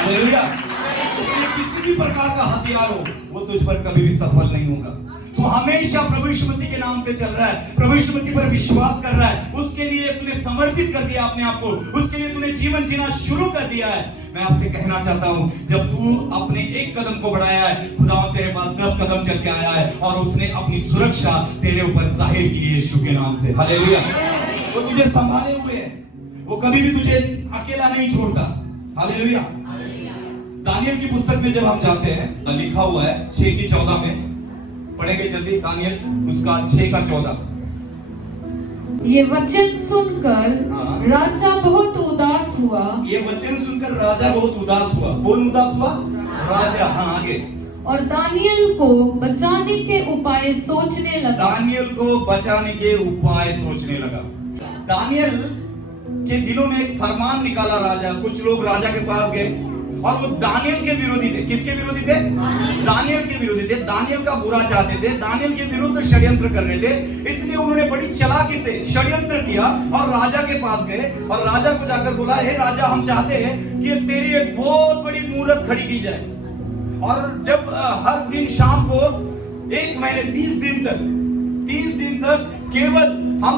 Hallelujah. इसलिए किसी भी प्रकार का हथियार हो वो तुझ पर कभी भी सफल नहीं होगा। तो हमेशा प्रभु यीशु मसीह के नाम से चल रहा है, प्रभु यीशु मसीह पर विश्वास कर रहा है, उसके लिए तूने समर्पित कर दिया अपने आप को, उसके लिए तूने जीवन जीना शुरू कर दिया है। मैं आपसे कहना चाहता हूं, जब तू अपने एक कदम को बढ़ाया है, खुदा तेरे पास 10 कदम चल के आया है और उसने अपनी सुरक्षा तेरे ऊपर जाहिर की है यीशु के नाम से। हालेलुया। वो तुझे संभाले हुए है, वो कभी भी तुझे अकेला नहीं छोड़ता। हालेलुया। दानियल की पुस्तक में जब हम जाते हैं, लिखा हुआ है 6 की 14 में, पढ़ेंगे जल्दी। दानियल उसका 6 का 14। ये वचन सुनकर राजा बहुत उदास हुआ। ये वचन सुनकर राजा बहुत उदास हुआ। कौन उदास हुआ? राजा। हाँ, आगे। और दानियल को बचाने के उपाय सोचने लगा। दानियल को बचाने के उपाय सोचने लगा। दानियल के दिनों में एक फरमान निकाला राजा। कुछ लोग राजा के पास गए और वो दानियल के विरोधी थे। किसके विरोधी थे? दानियल के विरोधी थे। दानियल का बुरा चाहते थे, दानियल के विरुद्ध षड्यंत्र कर रहे थे। इसलिए उन्होंने बड़ी चालाकी से षड्यंत्र किया और राजा के पास गए और राजा को जाकर बोला, हे राजा, हम चाहते हैं कि तेरी एक बहुत बड़ी मूर्त खड़ी की जाए और जब हर दिन शाम को 1 महीने 30 दिन तक केवल हम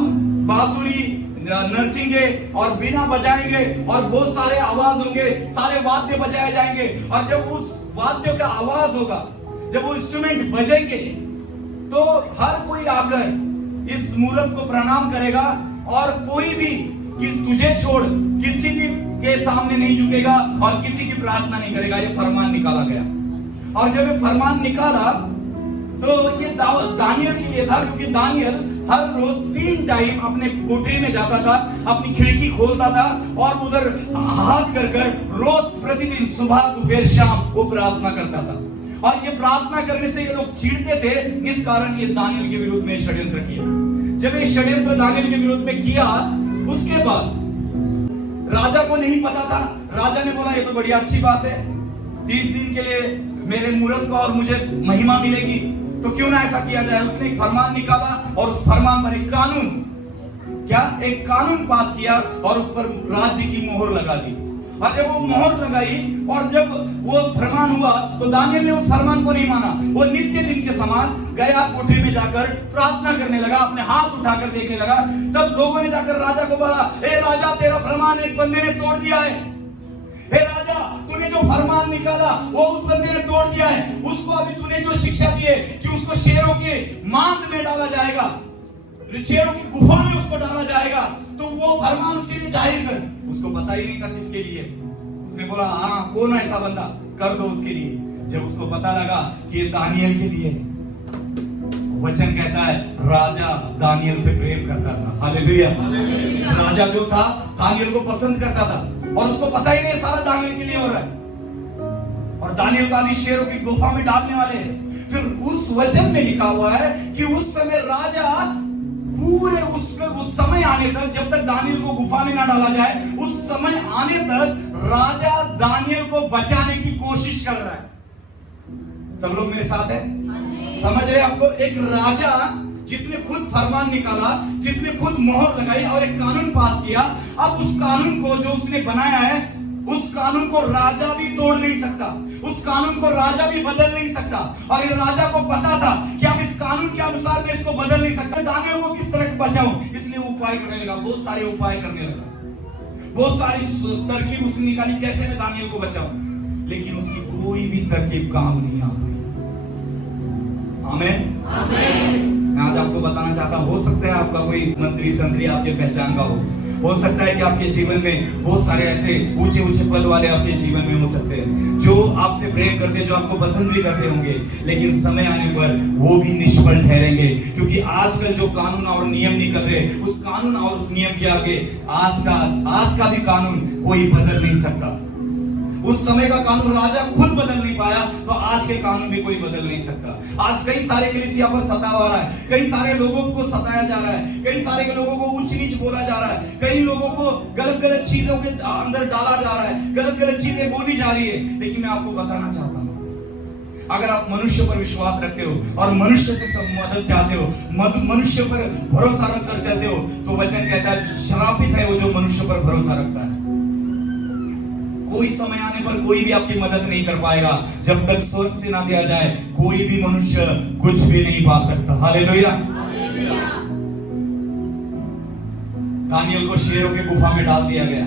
बांसुरी, नरसिंगे और बीना बजाएंगे और बहुत सारे आवाज होंगे, सारे वाद्य बजाए जाएंगे और जब उस वाद्य का आवाज होगा, जब वो इंस्ट्रूमेंट बजेंगे तो हर कोई आकर इस मूर्त को प्रणाम करेगा और कोई भी कि तुझे छोड़ किसी भी के सामने नहीं झुकेगा और किसी की प्रार्थना नहीं करेगा। ये फरमान निकाला गया और जब ये फरमान निकाला तो ये दानियल के लिए था, क्योंकि दानियल हर रोज 3 टाइम अपने कोठरी में जाता था, अपनी खिड़की खोलता था और उधर हाथ कर रोज प्रतिदिन सुबह दोपहर शाम वो प्रार्थना करता था। और ये प्रार्थना करने से ये लोग चिढ़ते थे, इस कारण ये दानियल के विरुद्ध में षड्यंत्र किया। जब ये षड्यंत्र दानियल के विरुद्ध में किया, उसके बाद राजा को नहीं पता था। राजा ने बोला, ये तो बड़ी अच्छी बात है, 30 दिन के लिए मेरे मूर्त को और मुझे महिमा मिलेगी, तो क्यों ना ऐसा किया जाए। उसने एक फरमान निकाला और उस फरमान पर एक कानून पास किया और उस पर राज्य की मोहर लगा दी। और जब वो मोहर लगाई और जब वो फरमान हुआ तो दानियल ने उस फरमान को नहीं माना। वो नित्य दिन के समान गया, कोठरी में जाकर प्रार्थना करने लगा, अपने हाथ उठाकर देखने लगा। तब लोगों ने जाकर राजा को बोला, ए राजा, तेरा फरमान एक बंदे ने तोड़ दिया है। हे राजा, तूने जो फरमान निकाला वो उस बंदे ने तोड़ दिया है। उसको अभी तूने जो शिक्षा दी है कि उसको शेरों के मांद में डाला जाएगा, शेरों की गुफा में उसको डाला जाएगा, तो वो फरमान उसके लिए जाहिर कर। उसको पता ही नहीं था किसके लिए। उसने बोला, हाँ, कौन ऐसा बंदा, कर दो उसके लिए। जब उसको पता लगा कि ये दानियल के लिए, वचन कहता है राजा दानियल से प्रेम करता था। हालेलुया। राजा जो था दानियल को पसंद करता था और उसको पता ही नहीं सारा दानियल के लिए हो रहा है और दानियल को अभी शेरों की गुफा में डालने वाले हैं। फिर उस वचन में लिखा हुआ है कि उस समय राजा पूरे उस समय आने तक, जब तक दानियल को गुफा में ना डाला जाए, उस समय आने तक राजा दानियल को बचाने की कोशिश कर रहा है। सब लोग मेरे साथ हैं? समझ रहे आपको? एक राजा जिसने खुद फरमान निकाला, जिसने खुद मोहर लगाई और एक कानून पास किया, अब उस कानून को जो उसने बनाया है, उस कानून को राजा भी तोड़ नहीं सकता, उस कानून को राजा भी बदल नहीं सकता। और ये राजा को पता था कि अब इस कानून के अनुसार मैं इसको बदल नहीं सकता। दानियल को किस तरह बचाऊं, इसलिए उपाय करने लगा, बहुत सारे उपाय करने लगा, बहुत सारी तरकीब उसने निकाली कैसे मैं दानियल को बचाऊं, लेकिन उसकी कोई भी तरकीब काम नहीं आ पाई। आमीन। मैं आज आपको बताना चाहता हूं, हो सकता है आपका कोई मंत्री संतरी आपके पहचान का हो सकता है कि आपके जीवन में बहुत सारे ऐसे ऊंचे ऊंचे पद वाले आपके जीवन में हो सकते हैं, जो आपसे प्रेम करते हैं, जो आपको पसंद भी करते होंगे, लेकिन समय आने पर वो भी निष्फल ठहरेंगे, क्योंकि आजकल जो कानून और नियम निकल रहे, उस कानून और उस नियम के आगे आज का भी कानून कोई बदल नहीं सकता। उस समय का कानून राजा खुद बदल नहीं पाया, तो आज के कानून भी कोई बदल नहीं सकता। आज कई सारे कलीसिया पर सतावा रहा है, कई सारे लोगों को सताया जा रहा है, कई सारे लोगों को ऊंच नीच बोला जा रहा है, कई लोगों को गलत गलत चीजों के अंदर डाला जा रहा है, गलत गलत चीजें बोली जा रही है। लेकिन मैं आपको बताना चाहता हूँ, अगर आप मनुष्य पर विश्वास रखते हो और मनुष्य से मदद चाहते हो, मनुष्य पर भरोसा रख कर चलते हो, तो वचन कहता है श्रापित है वो जो मनुष्य पर भरोसा रखता है। कोई समय आने पर कोई भी आपकी मदद नहीं कर पाएगा। जब तक स्वर्ग से ना दिया जाए कोई भी मनुष्य कुछ भी नहीं पा सकता। हालेलुया। दानियल को शेरों की गुफा में डाल दिया गया।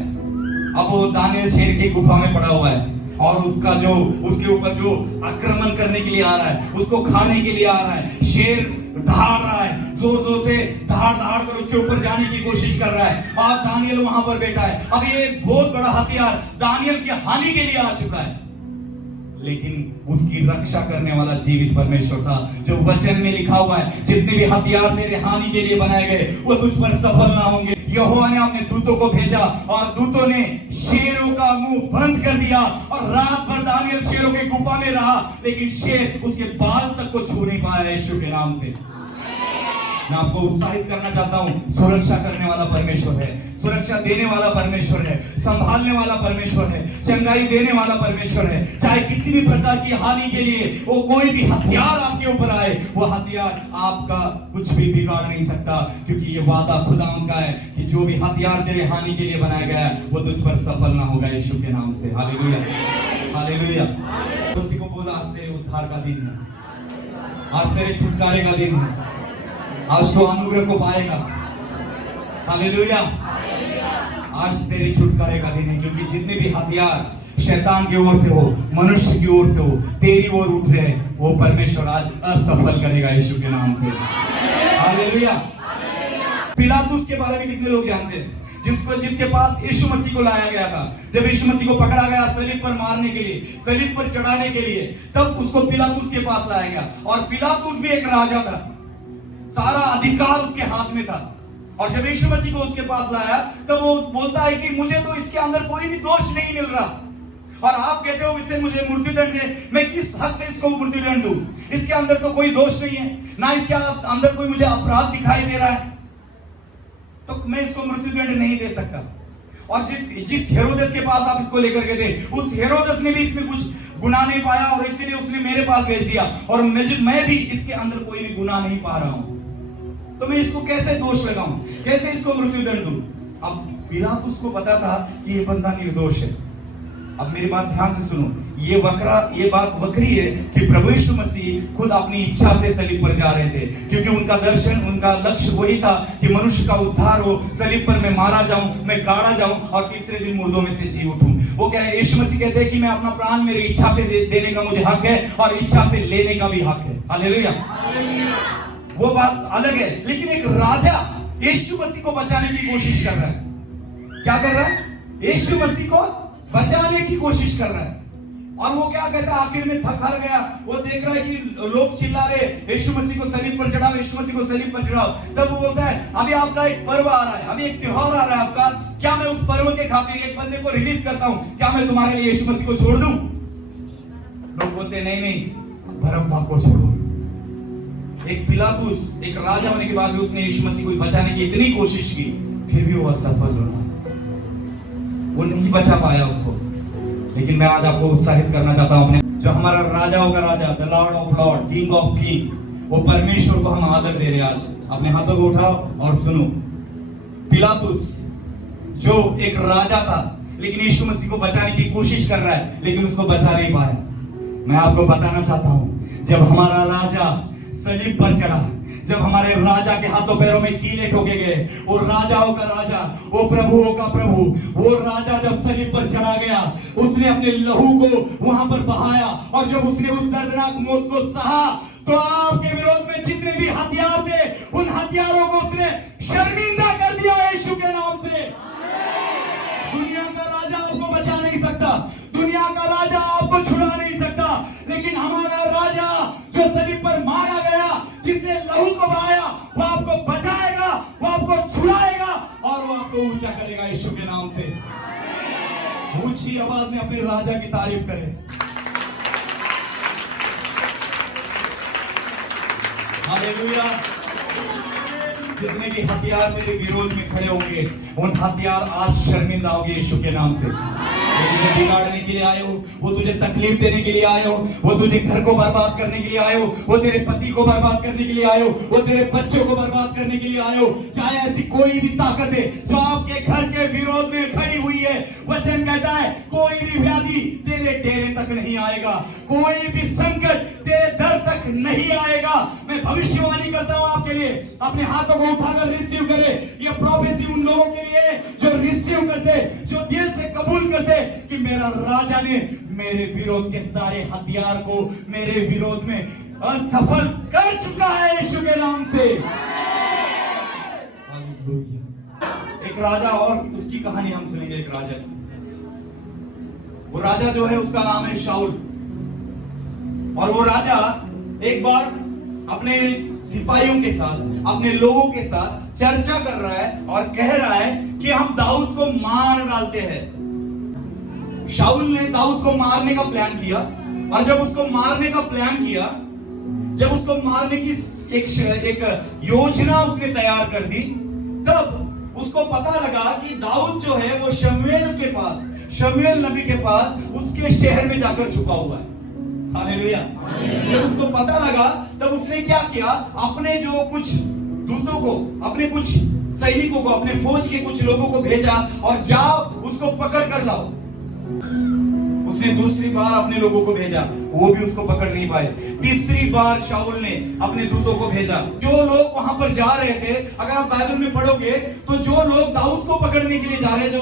अब वो दानियल शेर की गुफा में पड़ा हुआ है और उसका जो उसके ऊपर जो आक्रमण करने के लिए आ रहा है, उसको खाने के लिए आ रहा है। शेर दहाड़ रहा है, जोर जोर से दहाड़ कर उसके ऊपर जाने की कोशिश कर रहा है और दानियल वहां पर बैठा है। अब ये एक बहुत बड़ा हथियार दानियल की हानि के लिए आ चुका है, लेकिन उसकी रक्षा करने वाला जीवित परमेश्वर था। जो वचन में लिखा हुआ है, जितने भी हथियार तेरे हानि के लिए बनाए गए वो तुझ पर सफल ना होंगे। यहोवा ने अपने दूतों को भेजा और दूतों ने शेरों का मुंह बंद कर दिया और रात भर दानियल शेरों के गुफा में रहा, लेकिन शेर उसके बाल तक को छू नहीं पाया यीशु के नाम से। मैं आपको उत्साहित करना चाहता हूं, सुरक्षा करने वाला परमेश्वर है, सुरक्षा देने वाला परमेश्वर है, संभालने वाला परमेश्वर है, चंगाई देने वाला परमेश्वर है। चाहे किसी भी प्रकार की हानि के लिए वो कोई भी हथियार आपके ऊपर आए, वो हथियार आपका कुछ भी बिगाड़ नहीं सकता, क्योंकि ये वादा खुदा का है कि जो भी हथियार तेरे हानि के लिए बनाया गया है वो तुझ पर सफल ना होगा यीशु के नाम से। Hallelujah, hallelujah. उसी को बोला, आज तेरे उद्धार का दिन है, आज तेरे छुटकारे का दिन है, आज तो अनुग्रह को पाएगा। हालेलुया। आज तेरे छुटकारे का दिन है, क्योंकि जितने भी हथियार शैतान की ओर से हो, मनुष्य की ओर से हो, तेरी ओर उठ रहे हैं, वो परमेश्वर आज असफल करेगा यीशु के नाम से। हालेलुया। पिलातुस के बारे में कितने लोग जानते हैं, जिसके पास यीशु मसीह को लाया गया था। जब यीशु मसीह को पकड़ा गया सलीब पर मारने के लिए, सलीब पर चढ़ाने के लिए, तब उसको पिलातुस के पास लाया गया। और पिलातुस भी एक राजा था, सारा अधिकार उसके हाथ में था। और जब यीशु मसीह को उसके पास लाया तब वो बोलता है कि मुझे तो इसके अंदर कोई भी दोष नहीं मिल रहा, और आप कहते हो इससे मुझे मृत्युदंड दे। मैं किस हक से इसको मृत्युदंड दूं? इसके अंदर तो कोई दोष नहीं है, ना इसके अंदर कोई मुझे अपराध दिखाई दे रहा है, तो मैं इसको मृत्युदंड नहीं दे सकता। और जिस हेरोदेस के पास आप इसको लेकर गए थे, उस हेरोदेस ने भी इसमें कुछ गुनाह नहीं पाया और इसीलिए उसने मेरे पास भेज दिया, और मैं भी इसके अंदर कोई भी गुनाह नहीं पा रहा हूं, तो मैं इसको कैसे दोष लगाऊं, कैसे इसको मृत्युदंड दूं? अब पिलातुस को पता था कि ये बंदा निर्दोष है। अब मेरी बात ध्यान से सुनो, ये बात वक्री है कि प्रभु यीशु मसीह खुद अपनी इच्छा से सलीब पर जा रहे थे, क्योंकि उनका दर्शन, उनका लक्ष्य वही था कि मनुष्य का उद्धार हो, सलीब पर मैं मारा जाऊं, मैं गाड़ा जाऊं और तीसरे दिन मुर्दों में से जी उठूं। वो क्या है, यीशु मसीह कहते हैं कि मैं अपना प्राण मेरी इच्छा से देने का मुझे हक है और इच्छा से लेने का भी हक है। हालेलुया। वो बात अलग है, लेकिन एक राजा यीशु मसीह को बचाने की कोशिश कर रहा है। क्या कर रहा है? यीशु मसीह को बचाने की कोशिश कर रहा है। और वो क्या कहता है, आखिर में थक हार गया, वो देख रहा है कि लोग चिल्ला रहे यीशु मसीह को सलीब पर चढ़ाओ, यीशु मसीह को सलीब पर चढ़ाओ। तब वो बोलता है, अभी आपका एक पर्व आ रहा है, अभी एक त्योहार आ रहा है आपका, क्या मैं उस पर्व के खातिर एक बंदे को रिलीज करता हूं? क्या मैं तुम्हारे लिए यीशु मसीह को छोड़ दूं? लोग बोलते नहीं, बरअब्बा को छोड़ो। एक पिलातुस, एक राजा होने के बाद भी उसने यीशु मसीह को बचाने की इतनी कोशिश की, फिर भी वो असफल रहा, वो नहीं बचा पाया उसको। लेकिन मैं आज आपको उत्साहित करना चाहता हूं, अपने जो हमारा राजाओं का राजा, the lord of lord, king of king, वो परमेश्वर को हम आदर दे रहे हैं। आज अपने हाथों को उठाओ और सुनो। पिलातुस जो एक राजा था, लेकिन यीशु मसीह को बचाने की कोशिश कर रहा है, लेकिन उसको बचा नहीं पाया। मैं आपको बताना चाहता हूं, जब हमारा राजा सलीब पर चढ़ा, जब हमारे राजा के हाथों पैरों में कीले ठोके गए, वो राजाओं का राजा, वो प्रभुओं का प्रभु, वो राजा जब सलीब पर चढ़ा गया, उसने अपने लहू को वहां पर बहाया, और जब उसने उस दर्दनाक मौत को सहा, तो आपके विरोध में जितने भी हथियार थे, उन हथियारों को उसने शर्मिंदा कर दिया यीशु के नाम से। दुनिया का राजा आपको बचा नहीं सकता, दुनिया का राजा आपको छुड़ा नहीं सकता, लेकिन हमारा राजा जो सलीब पर मारा गया, जिसने लहू को बहाया, वो आपको बचाएगा, वो आपको छुड़ाएगा और वो आपको ऊंचा करेगा यीशु के नाम से। ऊंची आवाज में अपने राजा की तारीफ करें। हालेलुया। जितने भी हथियार मेरे विरोध में खड़े होंगे, उन हथियार आज शर्मिंदा होंगे यीशु के नाम से। तुझे बिगाड़ने के लिए आए हो, वो तुझे तकलीफ देने के लिए आए हो, वो तुझे घर को बर्बाद करने के लिए आए हो, वो तेरे पति को बर्बाद करने के लिए आए हो, वो तेरे बच्चों को बर्बाद करने के लिए आए हो। चाहे ऐसी कोई भी ताकत है जो आपके घर के विरोध में खड़ी हुई है, वचन कहता है कोई भी व्याधि तेरे डेरे तक नहीं आएगा, कोई भी संकट तेरे दर तक नहीं आएगा। मैं भविष्यवाणी करता हूं आपके लिए, अपने हाथों को उठाकर रिसीव करे। ये प्रोफेसी उन लोगों के लिए जो रिसीव करते, जो दिल से कबूल करते कि मेरा राजा ने मेरे विरोध के सारे हथियार को मेरे विरोध में असफल कर चुका है यीशु के नाम से। एक राजा और उसकी कहानी हम सुनेंगे, एक राजा की। वो राजा जो है उसका नाम है शाऊल। और वो राजा एक बार अपने सिपाहियों के साथ, अपने लोगों के साथ चर्चा कर रहा है और कह रहा है कि हम दाऊद को मार डालते हैं। शाऊल ने दाऊद को मारने का प्लान किया, और जब उसको मारने का प्लान किया, जब उसको मारने की एक योजना उसने तैयार कर दी, तब उसको पता लगा कि दाऊद जो है वो शमूएल के पास, शमूएल नबी के पास उसके शहर में जाकर छुपा हुआ है। हालेलुया। जब उसको पता लगा तब उसने क्या किया, अपने जो कुछ दूतों को, अपने कुछ सैनिकों को, अपने फौज के कुछ लोगों को भेजा और जाओ उसको पकड़ कर लाओ। उसने दूसरी बार अपने लोगों को भेजा, वो भी उसको पकड़ नहीं पाए। तीसरी बार शाऊल ने अपने दूतों को भेजा। जो लोग वहां पर जा रहे थे, अगर आप बाइबल में पढ़ोगे तो जो लोग दाऊद को पकड़ने के लिए जा रहे, जो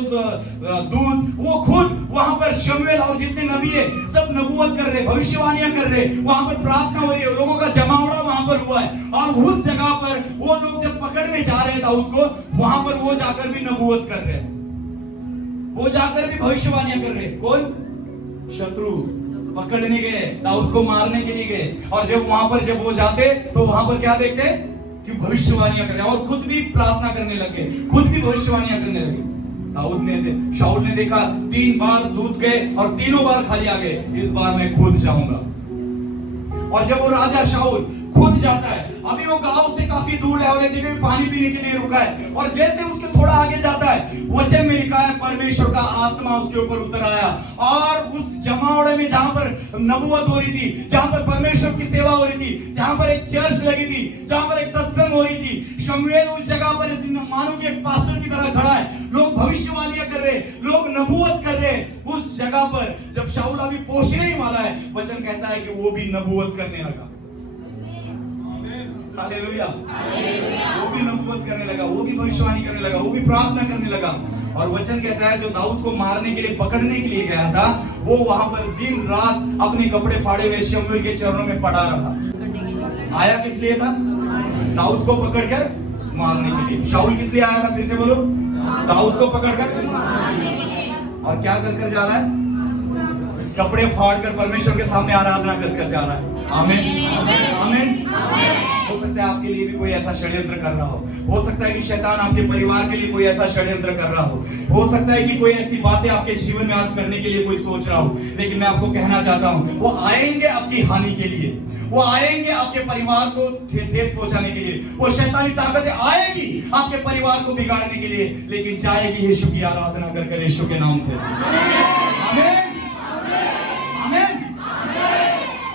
दूत, वो खुद वहां पर शमूएल और जितने नबी है सब नबूवत कर रहे, भविष्यवाणियां कर रहे, वहां पर प्रार्थना हो रही है, लोगों का जमावड़ा वहां पर हुआ है। और उस जगह पर वो लोग जब पकड़ने जा रहे हैं दाऊद को, वहां पर वो जाकर भी नबूवत कर रहे हैं, वो जाकर भी भविष्यवाणियां कर रहे हैं। कौन? शत्रु पकड़ने गए, दाऊद को मारने के लिए गए। और जब वहां पर जब वो जाते तो वहां पर क्या देखते कि भविष्यवाणियां कर रहे हैं, और खुद भी प्रार्थना करने लगे, खुद भी भविष्यवाणियां करने लगे। दाऊद ने, शाऊल ने देखा 3 बार दूत गए और तीनों बार खाली आ गए, इस बार मैं खुद जाऊंगा। और जब वो राजा शाऊल खुद जाता है, अभी वो गांव से काफी दूर है और एक जगह पानी पीने के लिए रुका है, और जैसे उसके थोड़ा आगे जाता है, वचन में लिखा है परमेश्वर का आत्मा उसके ऊपर उतर आया, और उस जमावड़े में जहां पर नबूवत हो रही थी, जहां पर परमेश्वर की सेवा हो रही थी, जहां पर एक चर्च लगी थी, जहां पर एक सत्संग हो रही थी, शमूएल उस जगह पर मानो कि एक पास्टर की तरह खड़ा है, लोग भविष्यवाणियां कर रहे, लोग नबूवत कर रहे। उस जगह पर जब शाऊल अभी पहुंचने ही वाला है, वचन कहता है कि वो भी नबूवत करने लगा। हालेलुया। वो भी नबूवत करने लगा, वो भी भविष्यवाणी करने लगा, वो भी प्रार्थना करने लगा। और वचन कहता है जो दाऊद को मारने के लिए, पकड़ने के लिए गया था, वो वहां पर दिन रात अपने कपड़े फाड़े हुए शमूएल के चरणों में पड़ा रहा। आया किस लिए था? दाऊद को पकड़कर मारने के लिए। शाऊल किस लिए आया था? फिर से बोलो। दाऊद को पकड़कर, और क्या कर जा रहा है? कपड़े फाड़कर परमेश्वर के सामने आराधना कर जा रहा है। आमीन, आमीन। हो सकता है आपके लिए भी कोई ऐसा षड्यंत्र कर रहा हो सकता है कि शैतान आपके परिवार के लिए कोई ऐसा षड्यंत्र कर रहा हो सकता है कि कोई ऐसी बातें आपके जीवन में आज करने के लिए कोई सोच रहा हो, लेकिन मैं आपको कहना चाहता हूं, वो आएंगे आपकी हानि के लिए, वो आएंगे आपके परिवार को ठेस पहुंचाने के लिए, वो शैतानी ताकतें आएगी आपके परिवार को बिगाड़ने के लिए, लेकिन जाएगी यीशु की आराधना कर यीशु के नाम से। आमीन, आमीन।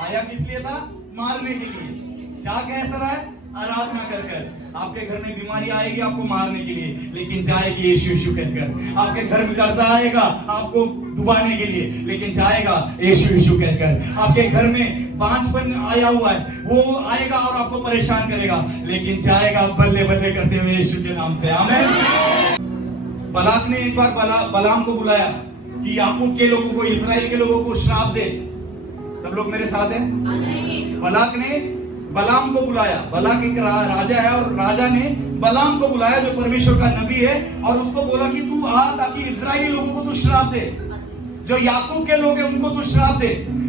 आया किस लिए था? मारने के लिए। जा कैसा रहा है? आराधना कर। आपके घर में बीमारी आएगी आपको मारने के लिए, लेकिन जाएगी यीशु यीशु कहकर। आपके घर में कर्जा आएगा आपको डुबाने के लिए, लेकिन जाएगा यीशु यीशु कहकर। आपके घर में बांझपन आया हुआ है, वो आएगा और आपको परेशान करेगा, लेकिन जाएगा बल्ले बल्ले करते हुए यीशु के नाम से। आमीन। बलाक ने एक बार बलाम को बुलाया कि याकूब के लोगों को, इस्राएल के लोगों को श्राप दे। सब लोग मेरे साथ हैं? बलाक ने बलाम को बुलाया। बलाक एक राजा है, और राजा ने बलाम को बुलाया जो परमेश्वर का नबी है, और उसको बोला कि तू आ, ताकि इस्राएली लोगों को तू श्राप दे, जो याकूब के लोग हैं उनको तू श्राप दे,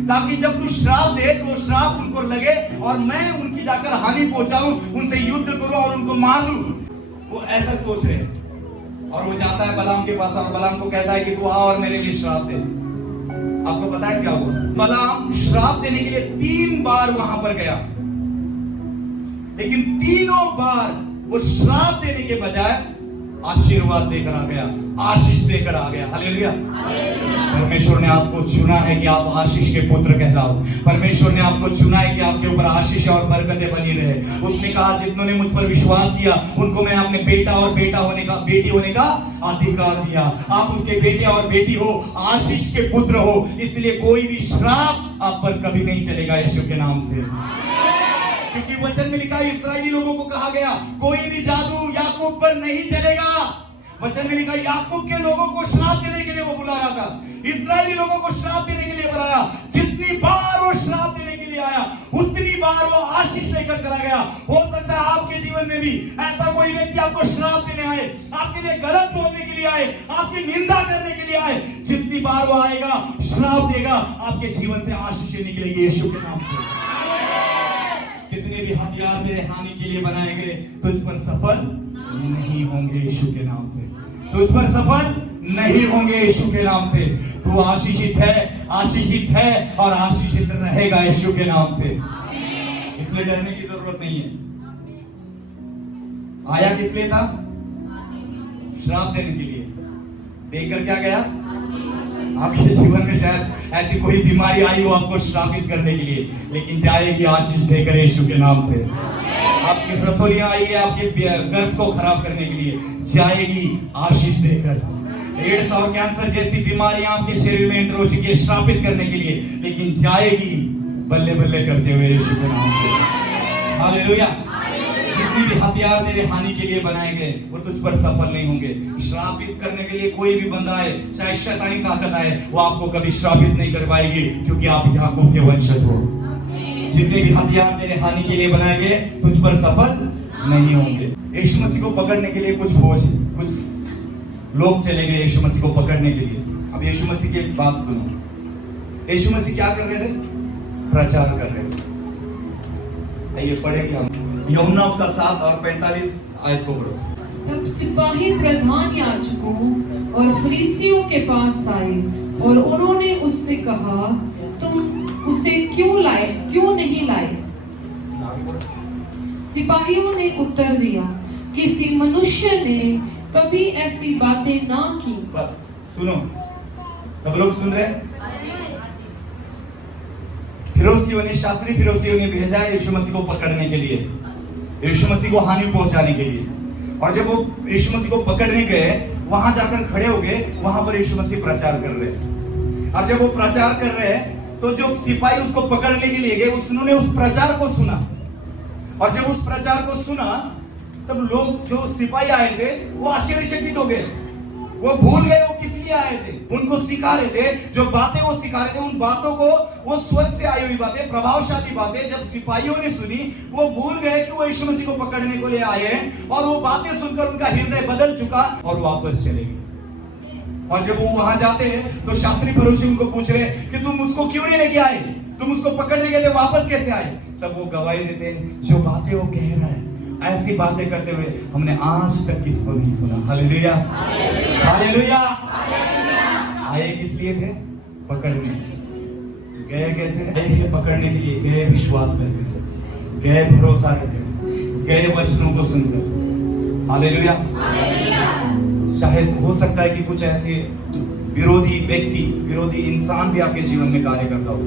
ताकि जब तू श्राप दे तो श्राप उनको लगे और मैं उनकी जाकर हानि पहुंचाऊं, उनसे युद्ध करूं और उनको मार दूं। वो ऐसा सोच रहे हैं। और वो जाता है बलाम के पास और बलाम को कहता है कि तू आ और मेरे लिए श्राप दे। आपको पता है क्या हुआ? बलाम श्राप देने के लिए 3 बार वहां पर गया, लेकिन तीनों बार वो श्राप देने के बजाय आशीर्वाद देकर आ गया। आशीष देकर आ गया। हालेलुया। परमेश्वर ने आपको चुना है कि आप आशीष के पुत्र कहलाओ। परमेश्वर ने आपको चुना है कि आपके ऊपर आशीष और बरकतें बनी रहे। उसने कहा जितनों ने मुझ पर विश्वास किया उनको मैं अपने बेटा और बेटी होने का अधिकार दिया। आप उसके बेटे और बेटी हो, आशीष के पुत्र हो, इसलिए कोई भी श्राप आप पर कभी नहीं चलेगा यीशु के नाम से। क्योंकि वचन में लिखा है इस्राएली लोगों को कहा गया कोई भी जादू याकूब पर नहीं चलेगा। वचन में लिखा याकूब के लोगों को श्राप देने के लिए वो बुला रहा था, इस्राएली लोगों को श्राप देने के लिए बुलाया। जितनी बार वो श्राप देने के लिए आया उतनी बार वो आशीष लेकर चला गया। हो सकता है आपके जीवन में भी ऐसा कोई व्यक्ति आपको श्राप देने आए, आपके लिए गलत बोलने के लिए आए, आपकी निंदा करने के लिए आए। जितनी बार वो आएगा श्राप देगा, आपके जीवन से आशीष निकलेगी यीशु के नाम से। कितने भी हथियार मेरे हानि के लिए बनाए गए तुझ पर सफल नहीं होंगे यीशु के नाम से। तुझ पर सफल नहीं होंगे यीशु के नाम से। तू आशीषित है और आशीषित रहेगा यीशु के नाम से। इसलिए डरने की जरूरत नहीं है। आया किस लिए था? श्राप देने के लिए। देकर क्या गया? आपके जीवन में शायद ऐसी कोई बीमारी आई हो आपको श्रापित करने के लिए, लेकिन जाएगी आशीष देकर यीशु के नाम से। आपकी रसोलियां आई है आपके गर्भ को खराब करने के लिए, जाएगी आशीष देकर। एड्स और कैंसर जैसी बीमारियां आपके शरीर में एंटर हो चुकी है श्रापित करने के लिए, लेकिन जाएगी बल्ले बल्ले करते हुए यीशु के नाम से। हालेलुया। जितनी भी हथियार तेरे हानि के लिए बनाए गए वो तुझ पर सफल नहीं होंगे। श्रापित करने के लिए कोई भी बंदा आए, चाहे शैतानी ताकत आए, वो आपको कभी श्रापित नहीं कर पाएगी, क्योंकि आप याकूब के वंशज हो। जितने भी हथियार तेरे हानि के लिए बनाए गए तुझ पर सफल नहीं होंगे। यीशु मसीह को पकड़ने के लिए कुछ लोग चले गए यीशु मसीह को पकड़ने के लिए। अब यीशु मसीह की बात सुनो। यीशु मसीह क्या कर रहे थे? प्रचार कर रहे थे। आइए पढ़ेंगे हम यूहन्ना उसका 7 और 45 आयत को पढ़ो। तब सिपाही प्रधान याजकों और फरीसियों के पास आए और उन्होंने उससे कहा तुम उसे क्यों नहीं लाए? सिपाहियों ने उत्तर दिया किसी मनुष्य ने कभी ऐसी बातें ना की। बस सुनो, सब लोग सुन रहे हैं? शास्त्री फिरोसियों ने भेजा है यीशु मसीह को पकड़ने के लिए, यीशु मसीह को हानि पहुंचाने के लिए। और जब वो यीशु मसीह को पकड़ने गए, वहां जाकर खड़े हो गए, वहां पर यीशु मसीह प्रचार कर रहे हैं। और जब वो प्रचार कर रहे हैं तो जो सिपाही उसको पकड़ने के लिए गए उन्होंने उस प्रचार को सुना। और जब उस प्रचार को सुना तब लोग जो सिपाही आए थे वो आश्चर्यचकित हो गए। वो भूल गए वो किस लिए आए थे। उनको सिखा रहे थे, जो बातें वो सिखा रहे थे उन बातों को, वो स्वर्ग से आई हुई बातें, प्रभावशाली बातें जब सिपाहियों ने सुनी वो भूल गए कि वो यीशु मसीह को पकड़ने को लिए आए हैं। और वो बातें सुनकर उनका हृदय बदल चुका और वापस चले गए। और जब वो वहां जाते हैं तो शास्त्री फरीसी उनको पूछ रहे कि तुम उसको क्यों नहीं लेके आए, तुम उसको पकड़ने गए थे, वापस कैसे आए? तब वो गवाही देते हैं जो बातें वो कह रहा है ऐसी बातें करते हुए हमने आज तक किसको नहीं सुना। Hallelujah, hallelujah. आए किस लिए थे? पकड़ने। गए कैसे? गए पकड़ने के लिए, गए विश्वास करके, गए भरोसा रखकर, गए वचनों को सुनकर। हालेलुया। शायद हो सकता है कि कुछ ऐसे विरोधी व्यक्ति, विरोधी इंसान भी आपके जीवन में कार्य करता हो,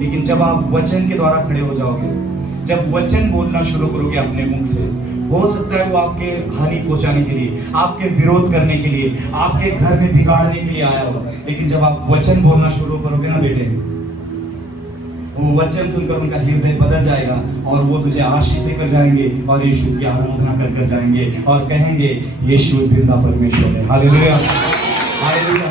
लेकिन जब आप वचन के द्वारा खड़े हो जाओगे, जब वचन बोलना शुरू करोगे अपने मुख से, हो सकता है वो आपके हानि पहुंचाने के लिए, आपके विरोध करने के लिए, आपके घर में बिगाड़ने के लिए आया हो, लेकिन जब आप वचन बोलना शुरू करोगे ना बेटे, वो वचन सुनकर उनका हृदय बदल जाएगा और वो तुझे आशीष देकर जाएंगे और यीशु की आराधना कर जाएंगे और कहेंगे यीशु जिंदा परमेश्वर है। Hallelujah, hallelujah.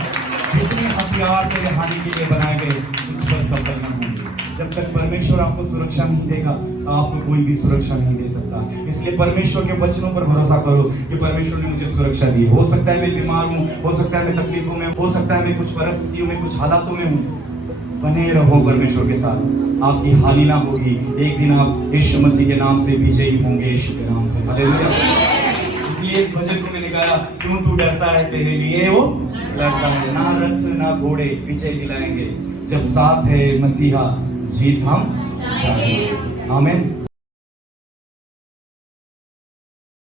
जितने हथियार तेरे हानि के लिए बनाए गए उस पर सफल न होंगे। जब तक परमेश्वर आपको सुरक्षा नहीं देगा आपको कोई भी सुरक्षा नहीं दे सकता। इसलिए परमेश्वर के वचनों पर भरोसा करो कि परमेश्वर ने मुझे सुरक्षा दी। हो सकता है मैं बीमार हूँ, हो सकता है मैं तकलीफों में, हो सकता है मैं कुछ परिस्थितियों में, कुछ हालातों में हूँ, बने रहो परमेश्वर के साथ, आपकी हानि ना होगी। एक दिन आप यीशु मसीह के नाम से विजयी होंगे, यीशु के नाम से। हालेलुया। इसलिए इस भजन को मैंने गाया, क्यों तू डरता है, तेरे लिए वो लड़ता है, ना रथ ना घोड़े विजय दिलाएंगे, जब साथ है मसीहा जीत हम जाएंगे। आमीन।